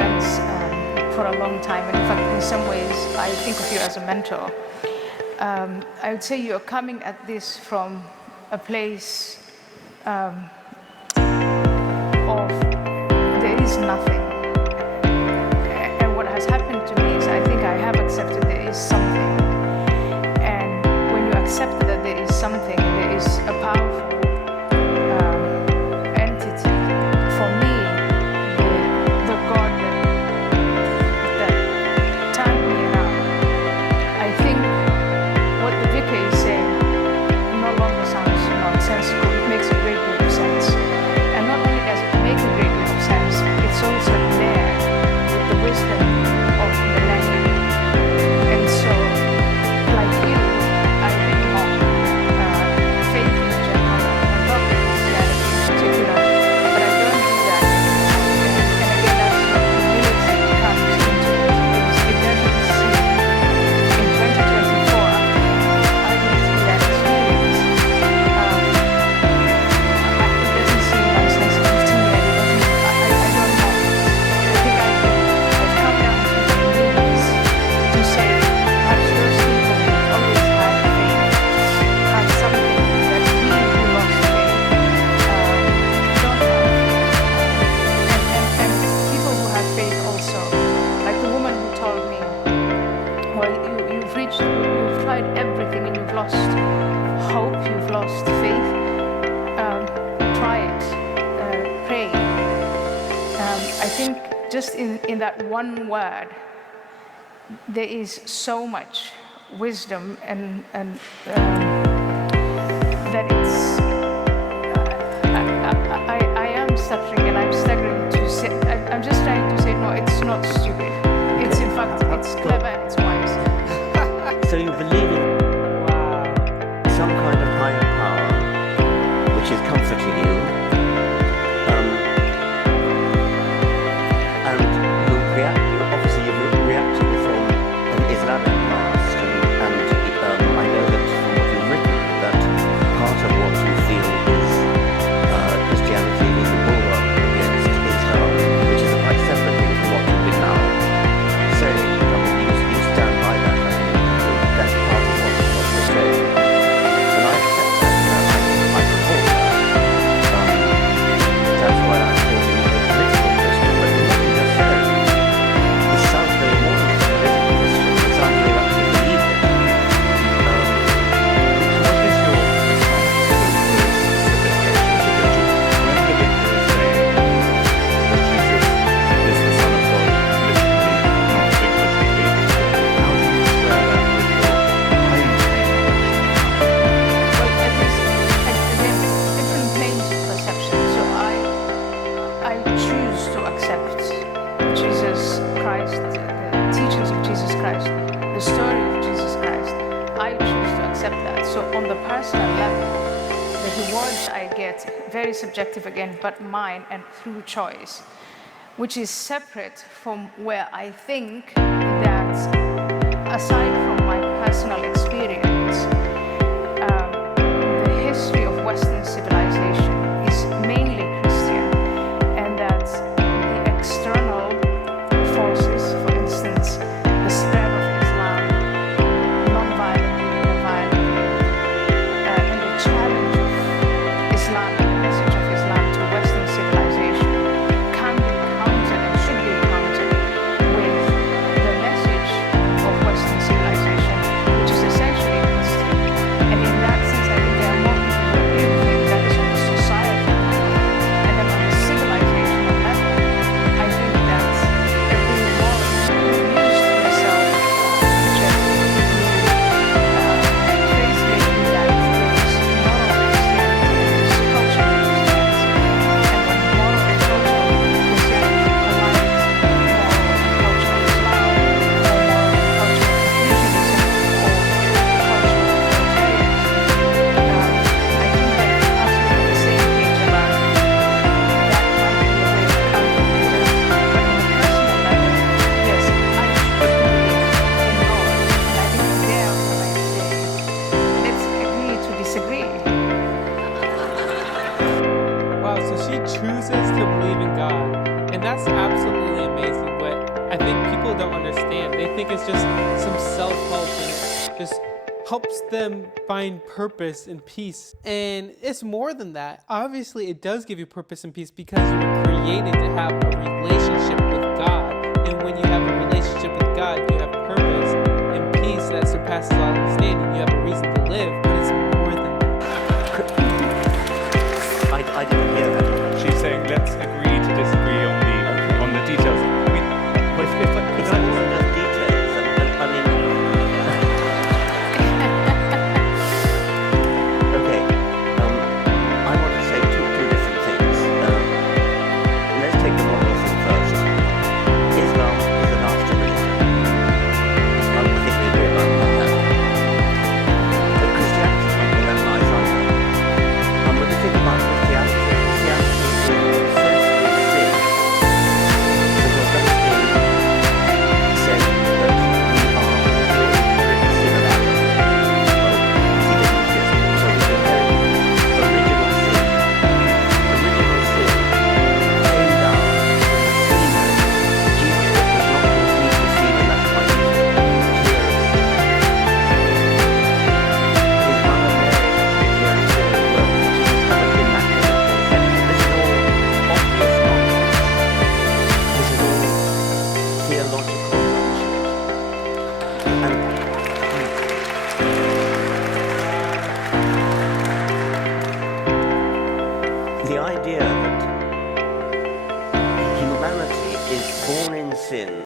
friends for a long time, and in fact, in some ways, I think of you as a mentor. I would say you're coming at this from a place of there is nothing. And what has happened to me is I think I have accepted there is something. And when you accept that there is something, there is a powerful entity. For me, the God that turned me around. I think what the vicar is saying no longer sounds nonsensical. It makes a great deal of sense. And not only does it make a great deal of sense, it's also there with the wisdom of millennium. And so, like you, I really want faith in general, and probably Christianity in particular, but I don't do that. And again, that's what humility comes into it, because it doesn't seem, in 2024, I went through that experience, it doesn't seem nonsensical to me. I don't know. I think I've come down to the knees to say, perhaps those people who always had faith have something that we who lost faith don't have. And people who have faith also, like the woman who told me, well, you've tried everything and you've lost hope, you've lost faith. Try it, pray. I think just in that one word, there is so much wisdom and that it's. I am stuttering and I'm staggering to say. I'm just trying to say no. It's not stupid. It's in fact it's clever and it's wise. So you believe in some kind of higher power which is comforting you, and obviously you're reacting from an Islamic past, and I know that from what you've written that part of what you feel is Christianity is a bulwark against Islam, which is a quite separate thing from what you've been now saying. I mean, you stand by that. I think that's part of what you're saying, and I accept that. I support that. That's why I call you a political Christian. But what you just said, it sounds very more than a political Christian. It sounds like you actually believe it. So what is your response to this specific question? When the vicar is saying that Jesus is the Son of God, literally, not figuratively, how do you square that with your highly trained professional? Well, at least again, different planes of perception. So I choose to accept Jesus Christ, the teachings of Jesus Christ, the story of Jesus Christ. I choose to accept that. So on the personal level, the rewards I get, very subjective again, but mine and through choice, which is separate from where I think that aside from my personal experience, the history of Western civilization is mainly Christian, and that the external forces, for instance, the spread of Islam, non-violently or violently, and the challenge of Islam, the message of Islam to Western civilization, can be countered and should be countered with the message of Western civilization, which is essentially Christian. think it's just some self-help, and it just helps them find purpose and peace. And it's more than that. Obviously, it does give you purpose and peace because you were created to have a relationship with God. And when you have a relationship with God, you have purpose and peace that surpasses all understanding. You have a reason to live, but it's more than that. I didn't hear that. She's saying let's agree to disagree on the details. I mean, if I could It's not even just details. I mean, okay. I want to say two different things. Let's take the moral thing first. Islam is the master religion. I think we agree about that. But Christianity is not that nice either. And when you think about Christianity is essentially sin. Because that's the said that we are all written sin of Adam. Well, he didn't exist, so we can say original sin. Original sin came down from the semen. Jesus was not conceived of semen, that's why he was clear of sin. His mother Mary was clear of sin as well, because she was covered in immaculate conception. This is all obvious nonsense. This is all theological bullshit. And the idea that humanity is born in sin